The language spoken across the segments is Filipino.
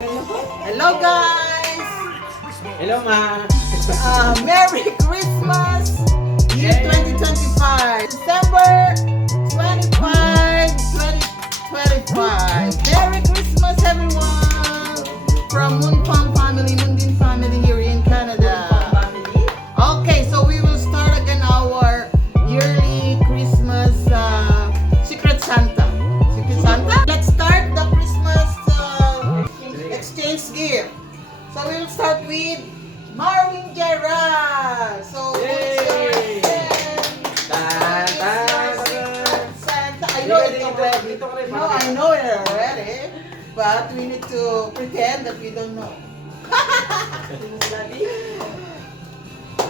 Hello guys! Hello, ma! Merry Christmas! Year 2025! December 25, 2025! Merry Christmas everyone! From Moonpalm family, Mundin family here in Canada. Okay, so we will start again our yearly Christmas Secret Santa. Secret Santa? Let's start the Christmas exchange gift. So we will start with Marvin Gerald. So who is your friend? Secret Santa. I know it already. No, I know it already. But we need to pretend that we don't know.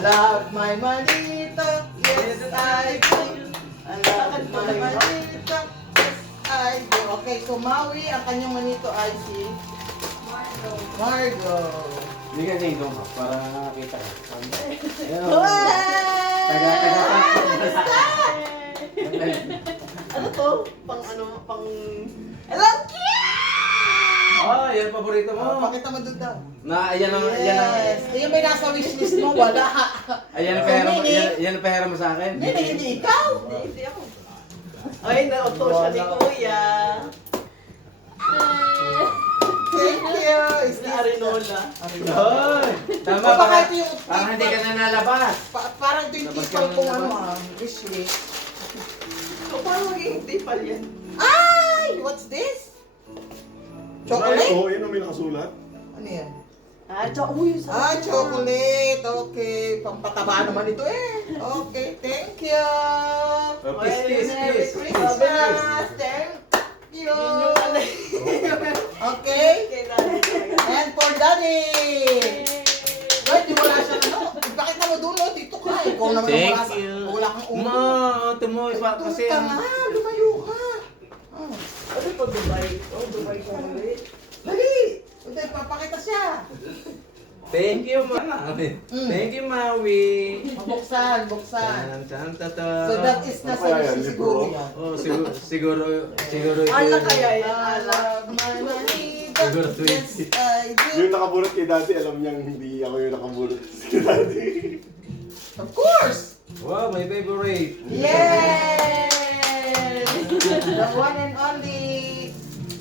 Love my manito, yes I do. I love my manito, yes I do. Okay, so Maui, ang kanyang manito ay si Margo. Bigyan niya ito, ma, para makita ka. Ano to? Pang... Hello, Kia! Oh, yan ang paborito mo. Pakita mo doon daw. Na, yan ang, Yes. Ayun ba yung nasa wishlist mo? Wala. Ayan ang pera mo, yan ang pera mo sa akin. Hindi ikaw. Hindi ako. Ay, nauto siya ni Kuya. Thank you. Is Ni this Arinola. Hoy! Tama O, baka ba? ito yung Parang hindi ka na nalabas. Parang ito yung Labas tipal ka kung na ano labas. wishlist. O, paano magiging tipal yan? Ay! What's this? Chocolate? Oo, yun ang may nakasulat. Ano yan? Uy, Chocolate. Okay. Pampataba naman ito eh. Okay, thank you. Kiss. Merry Christmas. Thank you. Okay. And for Daddy. Wait, di wala siya ano. Ipakita mo doon, no? Dito ka. Ikaw naman ang Thank wala you. Wala kang ulo. Ma, tumoy pa Doon kasi. ka nga. Lumayo ka. Ah. Ano pa Dubai? Oh, Dubai ko ulit. Dali. Hindi, papakita siya. Thank you, ma. Thank you, Maui. Buksan. Tan. So that is nasa Ano kaya yan, wish siguro libro? yan. Oh, siguro. Ala kaya I yan, ala. love my manito. Siguro Yes, 20. I do. Yung nakabulot kay Daddy, alam niyang hindi ako yung nakabulot kay Daddy. Of course. Wow, my favorite. Yes! The one and only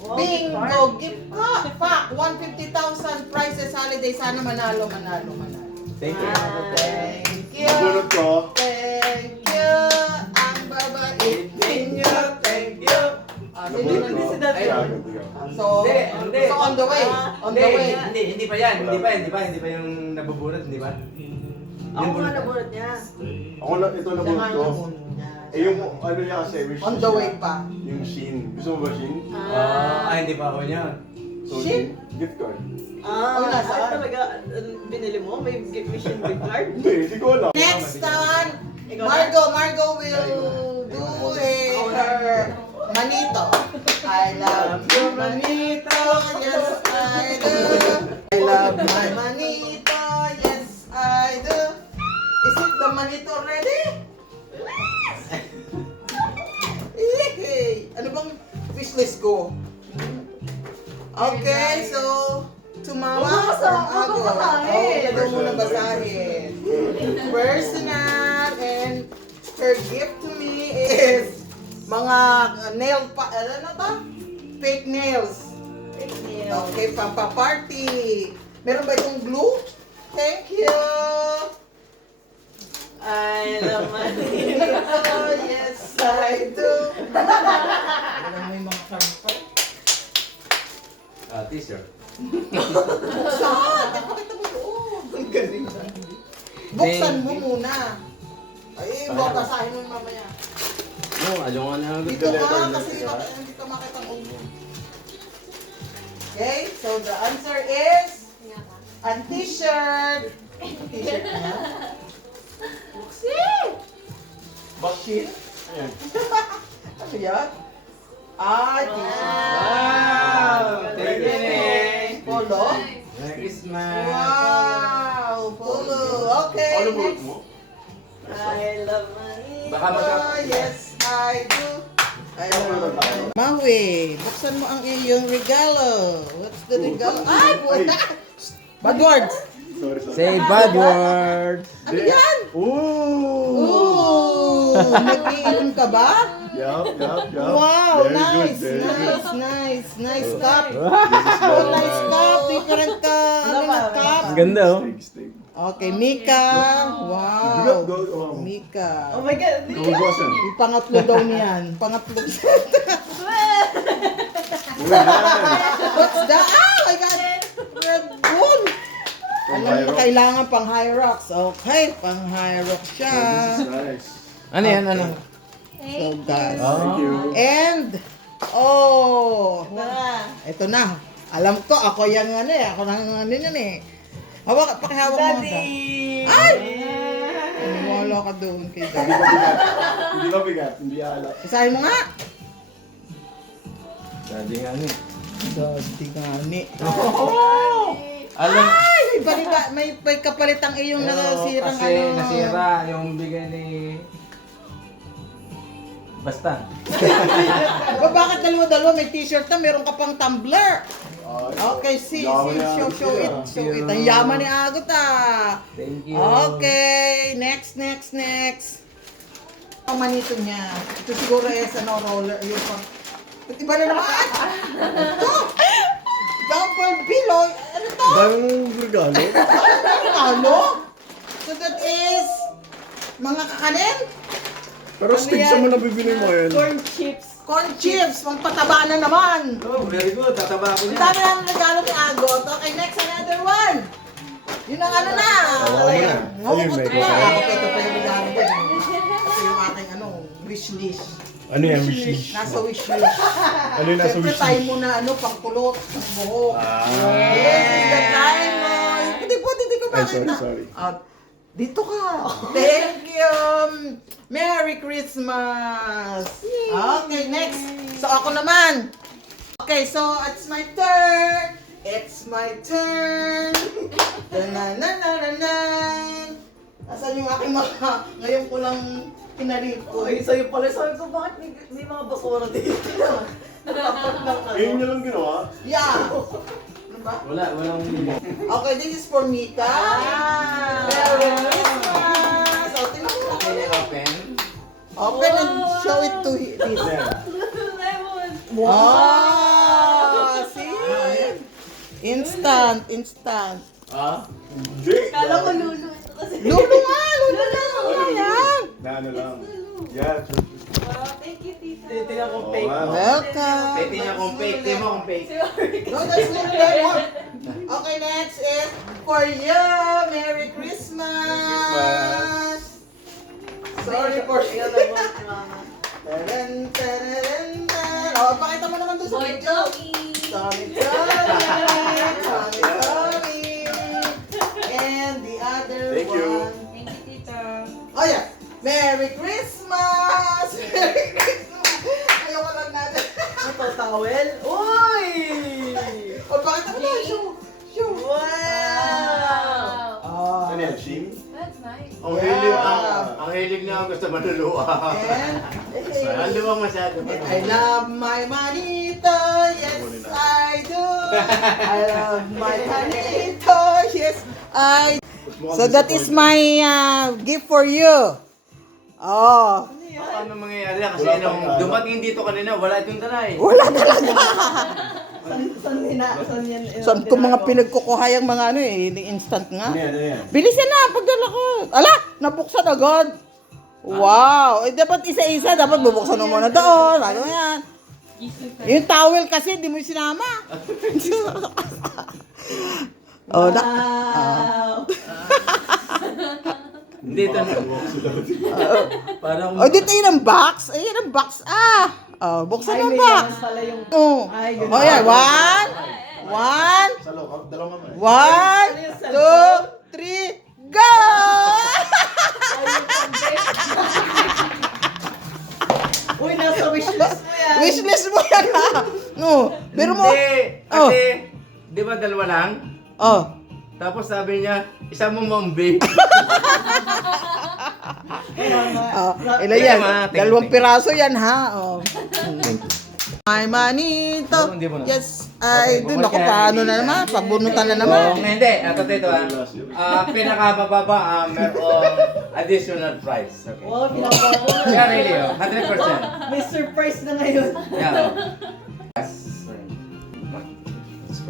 Bingo gift pack 150,000 prizes holiday. Sana manalo. Thank you. Thank you. Bulot ko. Thank you. Ang babait ninyo. Thank you. Sino Nabulot ko. si Daddy. Ay, agad ikaw. So, Hindi. so on the way. On the way. Hindi pa yan. Hindi pa yung nabubunot, hindi ba? Ako nga nabunod niya. Ako na, ito nabulot ko. Eh yung ano niya kasi, wish On the niya, way pa. Yung Shein. Gusto mo ba Shein? Hindi pa ako niyan. So, Shein? gift card. Oh, nasaan? Talaga, binili mo? May gift mission gift card? Hindi ko alam. Next one, Ikaw na? Margo will do her manito. I love your manito, yes I do. I love my manito, yes I do. Is it the manito ready? Yay! Ano bang wishlist ko? Okay, so to Mama from Ago. Okay, daw muna basahin. Personal, and her gift to me is mga nail ano to? Fake nails. Okay, pampa-party. Meron ba itong glue? Thank you. I love my Oh, yes, I do. Alam mo yung mga kampo? T-shirt. Saan? Pakita mo doon. Ang galing. Buksan mo muna. Ay, babasahin mo mamaya. No, ayaw nga na. Dito ka, kasi hindi ka makita ang ulo. Okay, so the answer is a t-shirt. T-shirt na. Buksi! Bakit? Ayan. Ano yan? T-shirt. Wow! Thank you, Ning. Polo? Merry Christmas. Wow! Polo. Okay, Ano bulot next. mo? I love my Baka magka- Yes, I do. Maui, buksan mo ang iyong regalo. What's the regalo? Ay, puta! Bad words! Sorry. Say bad word. Ano yan? Ooh! Ooh! Nag-iinom ka ba? Yup. Wow, Very nice, good, very good. nice cup. This is Oh, the nice cup. Different ka. Ano na cup? Ang ganda oh. Steak. Okay, Mika. Bigat, Wow. oh. Mika. Oh my God. Kaugasan. Yung pangatlo daw niyan. Pangatlo. What's that? Oh my God! Red Bull! From Alam mo, Hyrox. kailangan pang Hyrox. Okay, pang Hyrox siya. Oh, this is nice. Ano yan, ano? So, guys. Thank you. And, ito na. Alam ko, ako yung ano eh. Ako nang ano yan eh. Hawak, pakihawak mo Daddy! ito. Ay! Wala ka doon kay Daddy. Hindi ba bigat? Hindi alak. Isahin mo nga. Daddy nga ano eh. Daddy ngani. Alam. Ay! May kapalit ang iyong nasirang Kasi ano. nasira yung bigay ni... Basta. Ba, bakit dalawa-dalawa? May t-shirt na, meron ka pang tumbler. Okay, show it. Ang yaman ni Agot ah. Thank you. Okay, next. Ang manito niya. Ito siguro roller. Yung pang... Ba't iba na naman? Ito! Double below. Ano to? Bagong regalo? Ano? So that is... mga kakanin? Pero steak sa mo nabibili mo yan. Corn chips. Corn chips. Pang pataba na naman. Oh, very good. Tataba ako Ang niya. dami ng regalo ni Agot. Okay, next, another one. Yun ang ano na. Ayun, Nukukot may ko na. regalo. Okay, ito pa yung regalo ko. Ito yung aking wish list. Ano yan, wish list? Nasa wish list. Ano yung nasa Siyempre wish tayo list? muna pangkulot ng buhok. Ah. Yes, it's the time mo. Hindi ko Ay, makita. sorry. Dito ka. Thank you. Merry Christmas. Okay, next. So ako naman. Okay, so it's my turn. It's my turn. Nananananan. Nasaan yung aking mga, ngayon ko lang pinaril ko. Ay, sa'yo pala. Sabi ko, bakit may mga basura dito? Natapat lang ano. Ngayon niya lang ginawa? Yeah. Ano ba? Walang Okay, this is for Mika. Merry Christmas. O, tingnan mo. Okay, open. Open and show it to this. Lemon. Wow! See? Instant. Ah? Hindi. Kala ko lulu. Ito kasi. Lulu nga! Yan! Na ano lang. Yeah. Wow, thank you, tita. Titingnan ko Oo fake. nga. Welcome! Pwede niya kung fake. Tingnan mo kung fake. No, that's not that one. Okay, next is for you. Merry Christmas! Sorry for you. Taran, taran, taran. Oh, pakita mo naman doon sa Boy video. Tommy! Sorry. And the other Thank you. one. Thank you, tita. Oh yeah. Merry Christmas! Merry Christmas! Ayoko lang natin. Ito, towel. Uy! O, pakita mo na. Show. Wow! Oh. Ano yan, Shing? That's nice. Ang hilig niya ang gusto manuluwa. And, Ang luwang masyado. and I love my manito. Yes, I do. I love my manito. Yes, I So that is my gift for you. Oh. Ano mangyayari kasi nung dumating dito kanina, wala itong dala eh. Wala talaga. Saan yan? Saan ko mga pinagkukuha yung mga ano eh, instant nga. Ano yan? Bilisan na, pagdala ko. Ala, nabuksan agad. Wow. Eh, dapat isa-isa. Dapat bubuksan mo muna doon. Ano yan? Yung towel kasi, di mo yung sinama. Oh, na. Wow! Hindi ito. Parang... Oh, dito yun ang box. Ayun ang box. Oh, buksan Ay, ang may box. lamas pala yung... Oh. Ay, ganun. Oh, yeah. One, Sa loob, dalawa naman. 1, 2, 3, go! Uy, nasa wishlist mo yan. Wishlist mo yan ha. No, pero mo. Hindi. Oh. Kasi, di ba dalawa lang? Oh. Tapos sabi niya, isa mo mombe. Ilan yan? Tama, tingin, 2 tingin. piraso yan, ha? Oh. My manito. Oh, hindi mo na. Yes, ay, Okay, dun ako paano na naman, pabunutan na naman. Hindi, ito pinakababa, merong additional price. Okay. Wow, pinakabago. Yeah, really, 100%. May surprise na ngayon. Yeah, oh. Yes.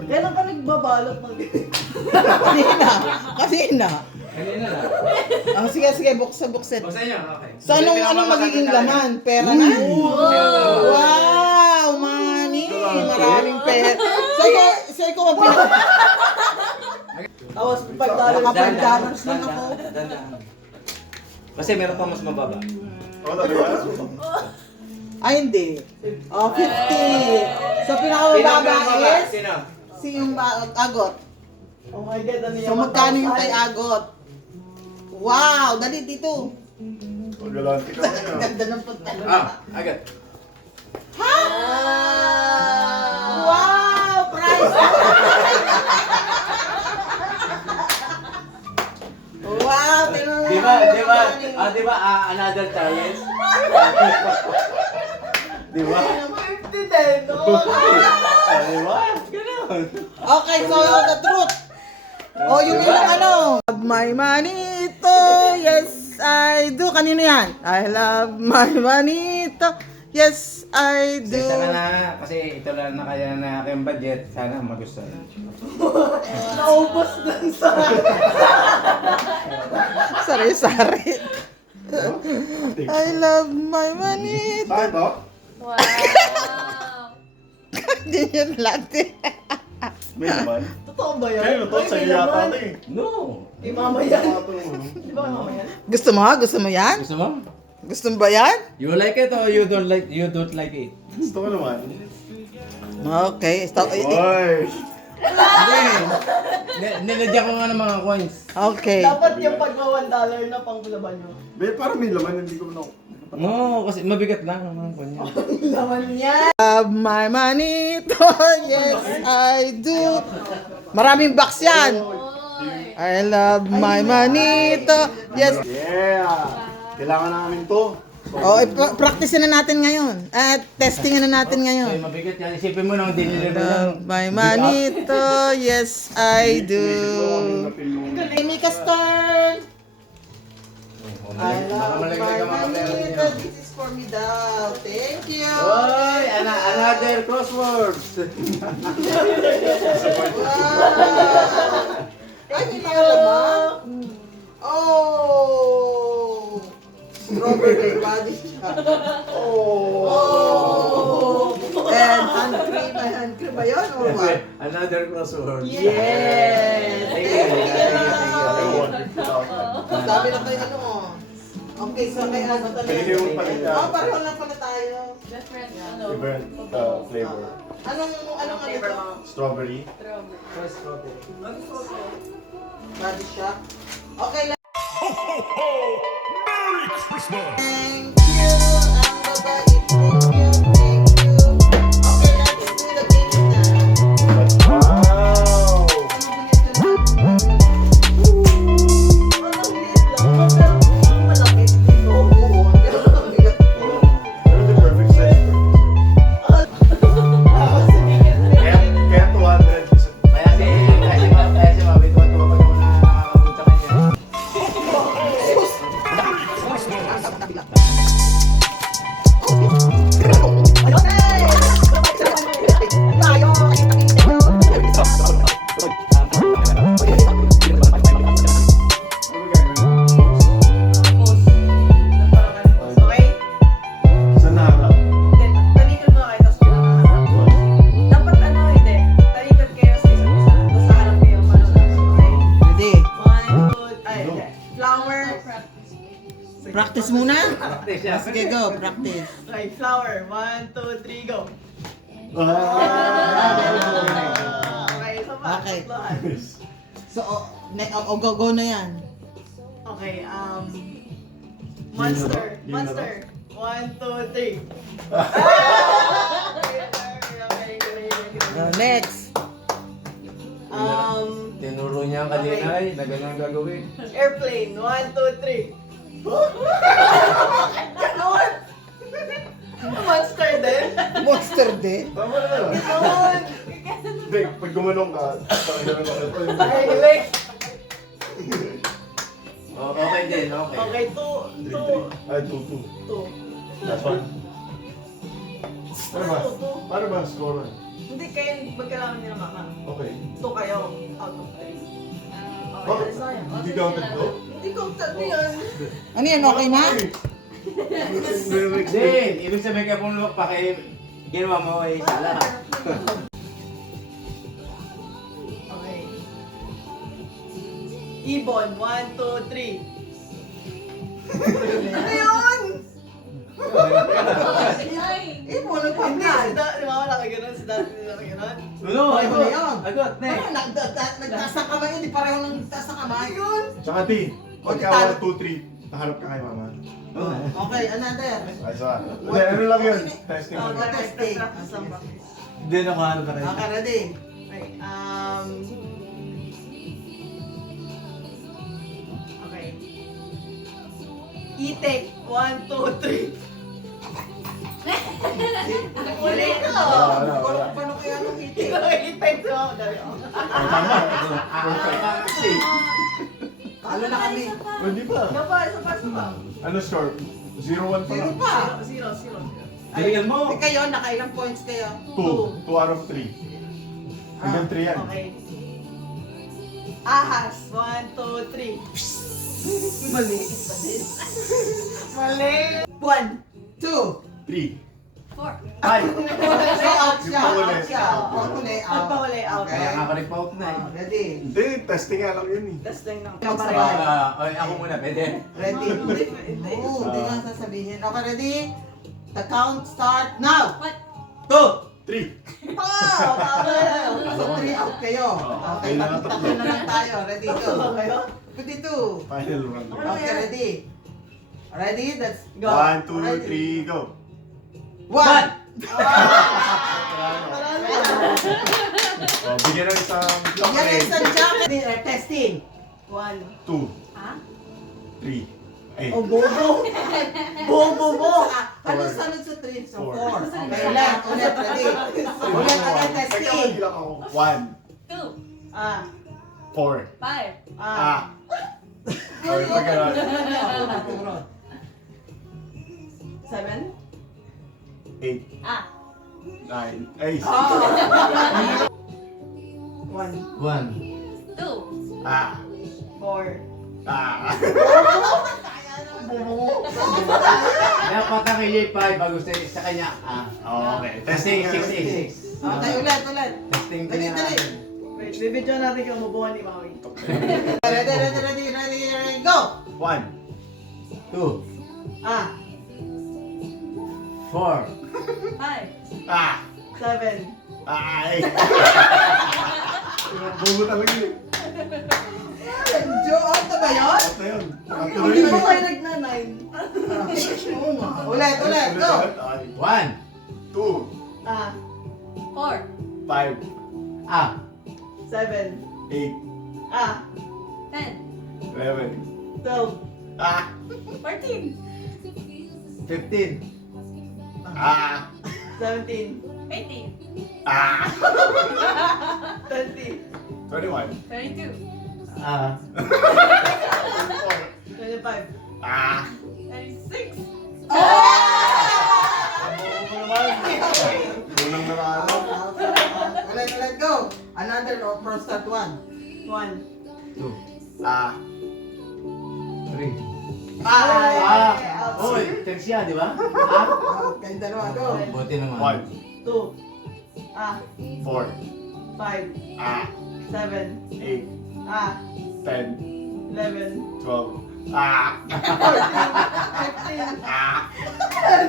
Kailan ka nagbabalot ng Kanina. Kanina na. Sige, buksan. Buksan nyo, okay. So, anong magiging laman? Pera na? Wow, money! Maraming pera. So, ikaw ang Tapos, $5 Nakapag- $5 lang ako. Kasi meron pa mas mababa. Oh, talaga? Ay, hindi. Oh, 50. So, pinakamababa is Sino? si yung agot. Oh my God, ano So, magkano yung kay agot? Wow, dali dito. Magalanti ka ngayon. Ganda ng punta. Agad. Wow, price! Wow, tingnan mo. Di ba, another challenge? Di ba? 50 din, no? Di ba? Ganun. Okay, so the truth. Oh, yung ano. My manito, yes I do. Kanino yan? I love my manito, yes I do. Sana na, kasi ito lang na kaya na aking budget. Sana magustuhan. Naubos dun sa... Sari-sari. I love my manito. Saan to? Wow. Ganyan lahat. May naman. Totoo ba yan? Kaya to, Ay, sa'yo may yata laman. ito eh. No. Kay mama yan. Ano? Di ba kay mama yan? Gusto mo? Gusto mo yan? Gusto mo? Gusto mo ba yan? You like it or you don't like it? Gusto ko naman. Okay. Stop. Oy! Nilagyan ko nga ng mga coins. Okay. Dapat yung pagma $1 na pang laban nyo. Be, parang may laman, hindi ko na. No, kasi mabigat lang ang mga coins. Laman niya. Love my manito, yes I do. Maraming box yan. I love my manito, yes. Yeah! Kailangan namin to. Oh, practice na natin ngayon. At testing na natin Ay, ngayon. mabigat yan. Isipin mo nang diniliver lang. Love my manito, yes I do. Mika's turn. I love my manito, this is for me daw. Thank you. Oy, another crosswords. Wow. Ay, hindi ka naman. Oh! Strawberry body siya. Oh! And hand cream ba yun or what? Another crosswords. Yes! Thank you. Thank you. Thank Sabi na tayo ano oh. Okay, so kay ano talaga. Pareho pa rin yan. Oh, pareho lang pala tayo. Different, Different flavor. Anong flavor ano? mo? Strawberry. Body shop. Okay lang. Merry Christmas! Thank you, ang babae. Thank you. Okay, let's do the game na. Wow! Pero the perfect size. Kaya 200 isa. Kaya si Mami, tuwa-tuwa pag ako nakakapunta kanya. Ano ba gagawin? Okay? Sa naharap. Talikod mo kayo, tapos pinakaharap. Dapat ano, hindi. Talikod kayo sa isa't isa. Tapos sa harap kayo, okay? Hindi. 1, 2, ay, hindi. Flower. Practice muna. Practice siya. Sige, go. Practice. Okay, flower. 1, 2, 3, go. Ah! Okay, so pa. Okay. tatloan. So, go na yan. Okay, monster. Yun na ba? Monster. 1, 2, 3. Okay, Next. Tinuro niya ang kanina ay, na ganun ang gagawin. airplane. 1, 2, 3. Ganon! Monster din? Monster din. Tama na yun. Ganon! Hindi, pag gumanong ka, parang gano'n Ay, like, Oh, okay din, okay. okay, 2. Ay, 2-2. Last one. Paano ba? Paano ba ang score? Hindi kayo, magkailangan niyo na mama. Okay. 2 kayo out of 3. Okay, Bakit? alis na yan. Hindi counted to? Hindi counted na yan. Ano yan, okay na? Hindi, ibig sabihin ka pumulok pa kay ginawa mo ay sala. Okay. Ibon, 1, 2, 3. Ano yun? Eh, mo Hindi, nagpapal. si Dad, di ba wala ka ganun? Si Dad, di ba ganun? Ano? Ay, wala yun. Agot, ne. Ano, nagtaas ng kamay yun, di pareho ng taas ng kamay. Yun! Tsaka T, pagka 1, 2, 3, naharap ka kay mama. Okay, another. Ay, sa hindi, ano lang yun? Testing Oh, lang. testing. Asam ba? Hindi na ano pa rin. Okay, ready? Okay, okay. Itik, 1, 2, 3. Uli ka! Wala. Paano kaya nung itik? Itik, so, dali ako. Tama. Perfect. Kasi, Talo na kami. Hindi pa. Isa pa, isa pa, isa pa. Ano score? 0-1 pa Zero lang. pa. 0, 0. galingan mo. Eh, kayo, nakailang points kayo? 2. 2 out of 3. Hanggang 3 yan. Okay. Ahas, 1, 2, 3. Mali. Mali! 1. 2. 3. 4. Ay! So, out siya. Yung Out siya. Out uli, Ang out. pahuli out. Okay. Kaya nga ka rin pa-out na eh. Ready? Hindi, testing nga lang yun eh. Testing ng Ikaw pa rin. Ay, ako muna, pwede. Ready? Hindi. Oo, hindi nga sasabihin. Okay, ready? The count start now! 2! 3. Wow! Tama yan! So, 3 out kayo. Okay, Kailangan tatlo na lang tayo. Ready, go. Tama kayo? Pwede 2. Final round. Okay, ready? Ready? That's Go. 1, 2, 3, go. 1! Oh, bigyan ng isang Yan ang chocolate. isang jacket. Testing. 1. 2, Ha? 3. Ay. O, bobo. Bobo mo. Ano sunod sa 3? So, 4. Four. Okay, ulit. Ulit, ready? Ulit agad testing. Teka, ako. 1, 2. 4. 5. Ah. Okay, pag gano'n. 7. 8, Ah. 9, 8. 1. 1. 2. Ah. 4. Ah. Kaya patakili 5 bago sa kanya. Okay. Testing, Testing. 6, 6. Okay, ulit, ulit. Testing ko Dali, na. dali. Wait, bibidyo natin kung mabuhan ni Maui. Ready, go! 1, 2, Ah, 4. 5. ah. 7. Ay. Bubo talaga yun. Joe, out na ba yun? At na yun. Hindi Nakatuloy ko yun. kayo nagna-9. Oo nga. Ulit, ulit, go! 1. 2, Ah. 4. 5, 7. 8, Ah. 10. 11. 12. Ah. 14. 15. Ah. 17. 18. Ah. 20. 21. 22. 25. Ah. 26. Bubo mo naman. Unang nakaano. Ulit, ulit, go! Another from start 1. 1. 2. Ah. 3. Ah! Oy, text siya, di ba? Out kayong dalawa, go! Buti naman. 1, 2. Ah. 4, 5. ah. 7. 8, Ah. 10, 11. 12. Ah. 15. Ah.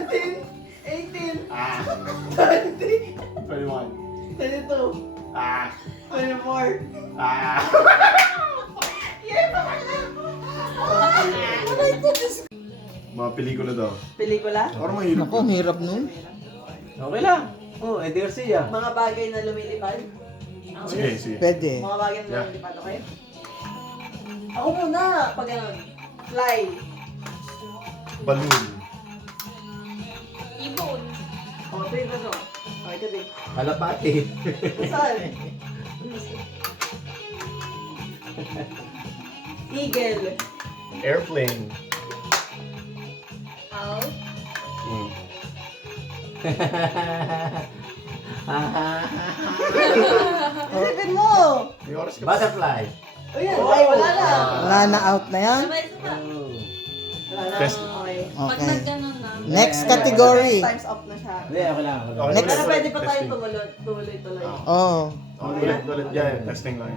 17. 18. Ah. 20. 21. 22. Ah. 24. Ah. Mga pelikula daw. Pelikula? Parang mahirap. Ako, hirap nun. Okay lang. Oh, Eddie Garcia. Mga bagay na lumilipad? Sige, sige. Pwede. Mga bagay na Yeah. lumilipad, okay? Ako muna, pag ganun. Fly. Balloon. Ibon. O, ito yung ano. O, ito din. Kalapati. Saan? Eagle. Airplane. Owl. Mm. Isipin mo! May oras ka ba? Butterfly. Ayan, ay, wala na. Wala na, out na yan. Sabay isa pa. Wala na. Test. Okay. Pag Okay. nagganon na. Next category. Time's up na siya. Hindi, ako lang. Ako lang. Okay, Next. Pero pwede pa tayo Testing. tuloy-tuloy. Oh. Ulit. Yan, testing lang.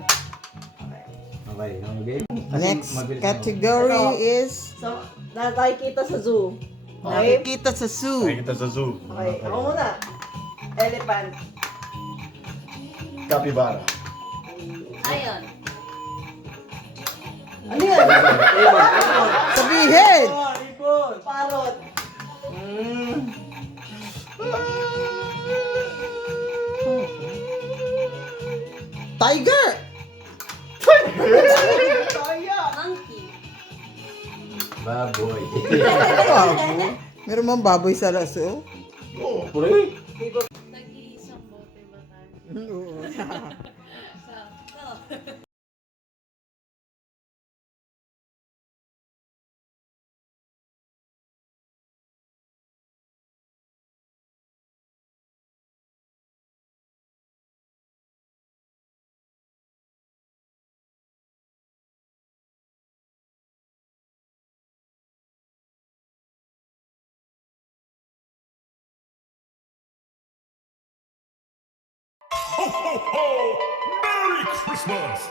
Okay, ang game. Kasi Next mabilis ako. category is So, nakikita sa zoo. Okay? nakikita sa zoo. Nakikita sa zoo. Okay, ako muna. Elephant. Capybara. Lion. Ano yan? Sabihin! Parrot. Tiger! Monkey. Baboy. Baboy. Meron mang baboy sa laso? Oo. Puri. Nag-iisang bote ba tayo? Oo. So, Ho, ho, ho! Merry Christmas!